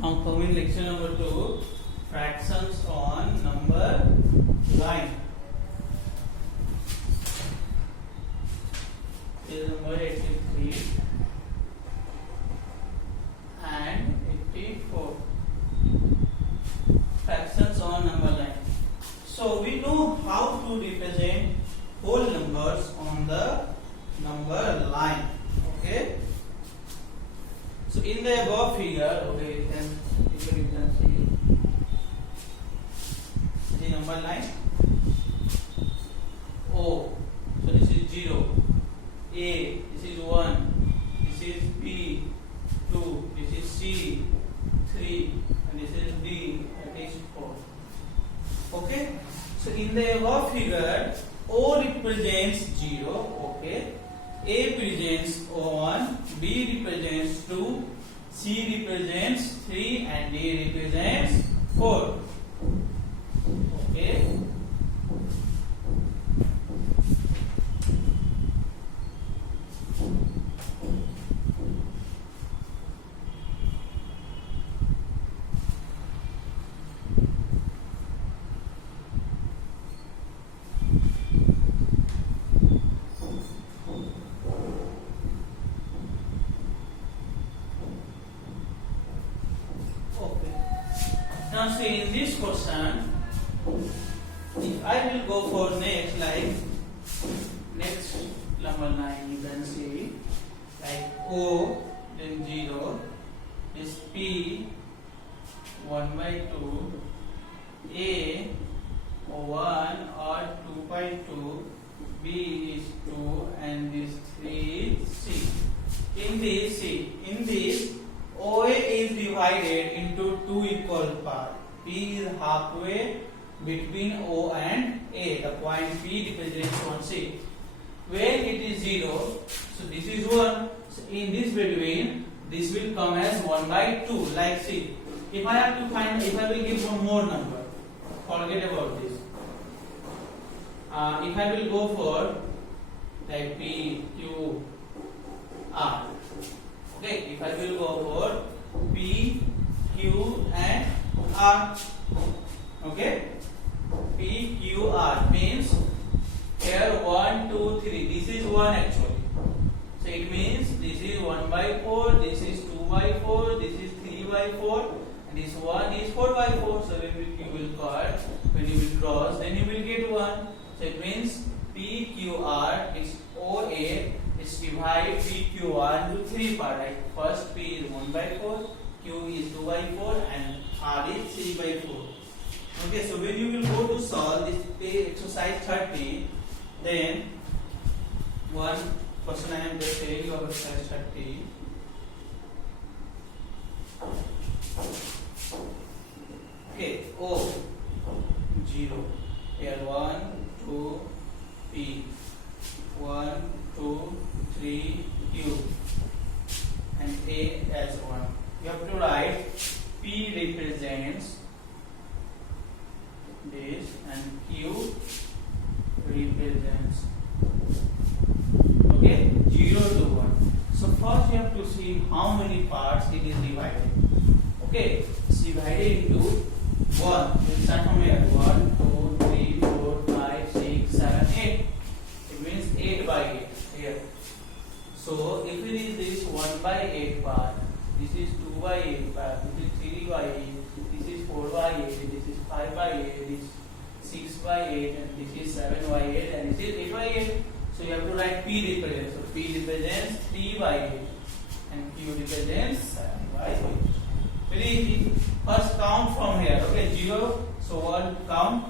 Now coming lecture number 2, fractions on number line. Page number 83 and 84. Fractions on number line. So we know how to represent whole numbers on the number line. Okay. So in the above figure, okay, you can see the number line O. So this is 0. A, this is 1. This is B, 2. This is C, 3. And this is D, that is 4. Okay. So in the above figure, O represents 0. Okay. A represents 1, B represents 2, C represents 3 and D represents 4. Okay. Now see in this question, if I will go for next, like next number 9, you can see like O, then 0, is P, 1 by 2, A, 1 or 2 by 2, B is 2 and this 3 is C. In this OA is divided into two equal parts. P is halfway between O and A. The point P represents 1 C. When it is 0, so this is 1. So in this between, this will come as 1 by 2. Like see, if I have to find, if I will give one more number, forget about this. If I will go for like P, Q, R. Okay, if I will go for P, Q and R. Okay, P, Q, R means here 1, 2, 3. This is 1 actually. So it means this is 1 by 4, this is 2 by 4, this is 3 by 4, and this 1 is 4 by 4. So when you will cut, when you will cross, then you will get 1. So it means P, Q, R is OA. Divide PQR into 3 parts. Like first P is 1 by 4, Q is 2 by 4 and R is 3 by 4. Okay, so when you will go to solve this exercise 30, then one question I am just telling you about exercise 30. Okay, O 0. Here 1, 2, P 1, 2, 3, Q and A as 1. You have to write P represents this and Q represents, okay, 0 to 1. So first you have to see how many parts it is divided. Okay, it's divided into 1. We'll start from here. 1, 2, 3, 4, 5, 6, 7, 8. It means 8 by 8 here. So if it is this 1 by 8 part, this is 2 by 8 part, this is 3 by 8, this is 4 by 8, this is 5 by 8, this is 6 by 8, and this is 7 by 8, and this is 8 by 8. So you have to write P represents. So P represents 3 by 8 and Q represents 7 by 8. Very easy. First count from here. Okay, 0. So 1 count.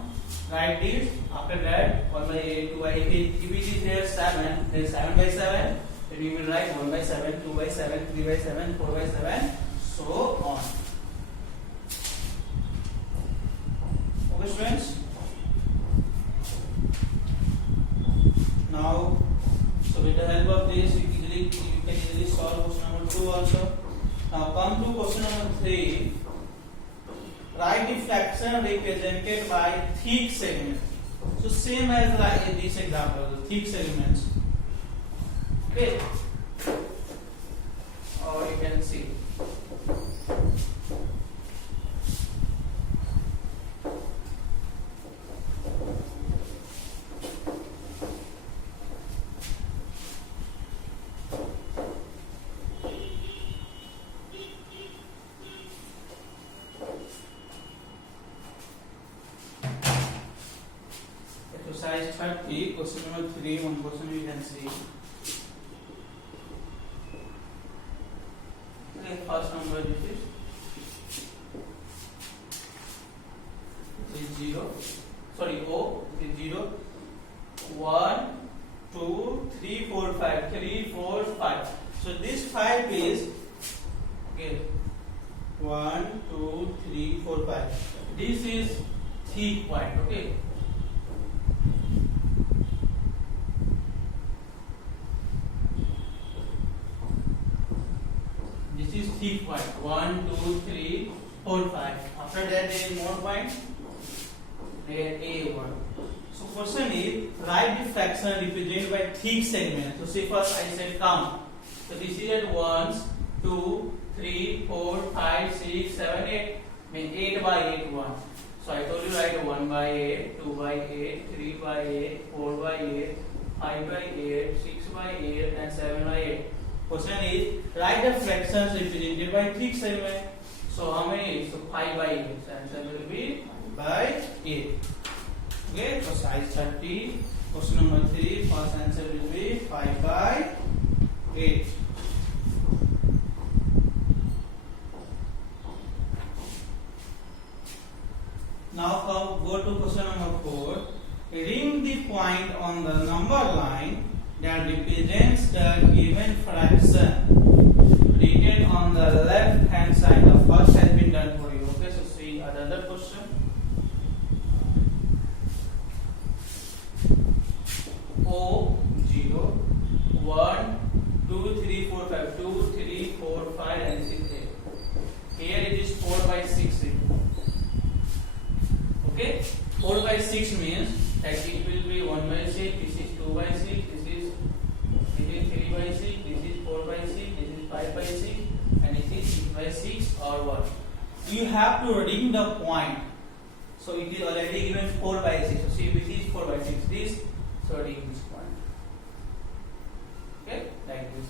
Write this. After that 1 by 8, 2 by 8. If it is there 7, then 7 by 7. Then we will write 1 by 7, 2 by 7, 3 by 7, 4 by 7, so on. Okay, students. Now, so with the help of this, you can easily solve question number 2 also. Now come to question number 3. Write the fraction represented by thick segments. So same as like this example, the thick segments. Okay. Or you can see 30. Question number 3. One question we can see. Okay, first number this is 0. Sorry, O is 0. 1, 2, 3, 4, 5. 3, 4, 5. So this 5 is okay. 1, 2, 3, 4, 5. This is thick white. Okay. This is thick white. 1, 2, 3, 4, 5. After that, there is more point. There A1. So question is write the fraction represented by thick segment. So see first I said count. So this is at 1, 2, 3, 4, 5, 6, 7, 8. Mean 8 by 8 1. So I told you write 1 by 8, 2 by 8, 3 by 8, 4 by 8, 5 by 8, 6 by 8 and 7 by 8. Question is write the fractions represented by thick segment. So how many? So 5 by 8. So answer will be 5 by 8. Okay, so size 30. Question number 3. First answer will be 5 by 8. Now go to question number 4. Ring the point on the number line that represents the given fraction written on the left hand side. The first has been done for you. Okay, so see another question. O 0 1 2 3 4 5 2 3 4 5 and 6 8. Here it is 4 by 6. Okay, 4 by 6 means that it will be 1 by 6. This is 2 by 6. This is 3 by 6. This is 4 by 6. This is 5 by 6, and this is 6 by 6 or what? You have to ring the point. So it is already given 4 by 6. So see which is 4 by 6. This. So ring this point. Okay, like this.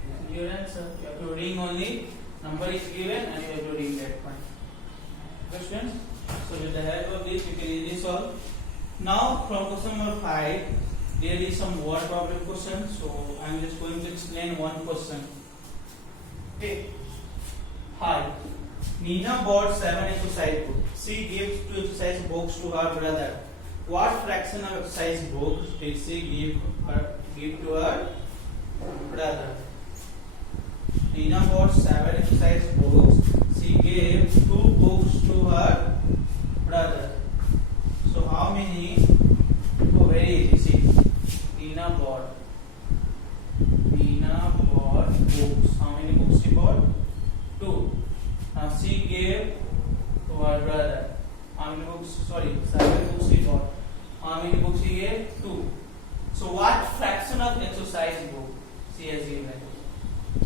This is your answer. You have to ring only. Number is given and you have to ring that point. Questions? So with the help of this, you can easily solve. Now from question number 5, there is some word problem question. So I am just going to explain one question. Okay. Hi. Nina bought 7 exercise books. She gives 2 exercise books to her brother. What fraction of exercise books did she give to her brother? Nina bought 7 exercise books. She gave 2 books to her brother. So how many? Oh, very easy. See, Nina bought books. How many books she bought? 2. Now she gave to her brother. How many books? Sorry, 7 books she bought. How many books she gave? 2. So what fraction of exercise book she has given?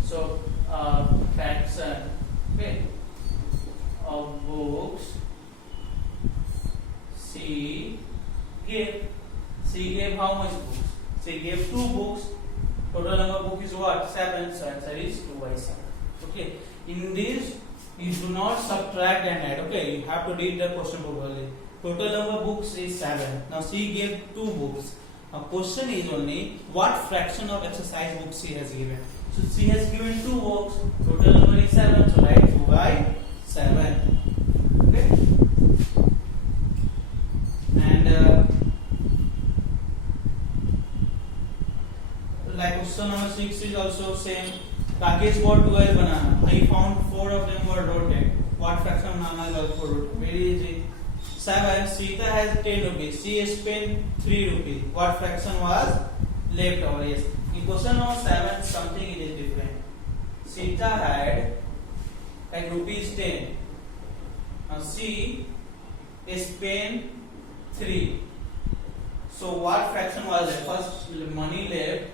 So fraction, okay, of books she gave. She gave how much books? She gave 2 books. Total number of books is what? 7. So answer is 2 by 7. Okay. In this, you do not subtract and add. Okay. You have to read the question properly. Total number of books is 7. Now she gave 2 books. Now question is only what fraction of exercise books she has given. So she has given 2 books. Total number is 7. So write 2 by 7. Okay. And like question number 6 is also same. Rakesh bought 12 bananas. I found 4 of them were rotten. What fraction of bananas are 4 rotten? Very easy. 7. Sita has 10 rupees. She spent 3 rupees. What fraction was left over? Yes. In question number 7, something is different. Sita had like rupees 10. Now she spent 3. So what fraction was left? First money left.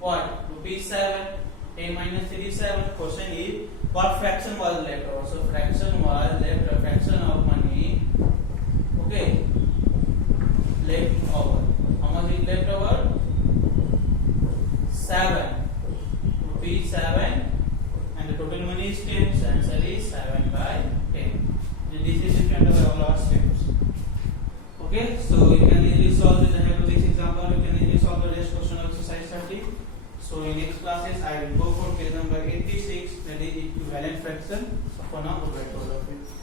What? Rupees 7. 10 minus 3 is 7. Question is what fraction was left over? So fraction was left, a fraction of money. Okay. Left over. How much is left over? 7. Rupees 7. And the total money is 10. So answer is 7 by 10. This is different over all our steps. Okay. So you can So in next classes I will go for page number 86, that is equivalent fraction. So for now, goodbye to all of you.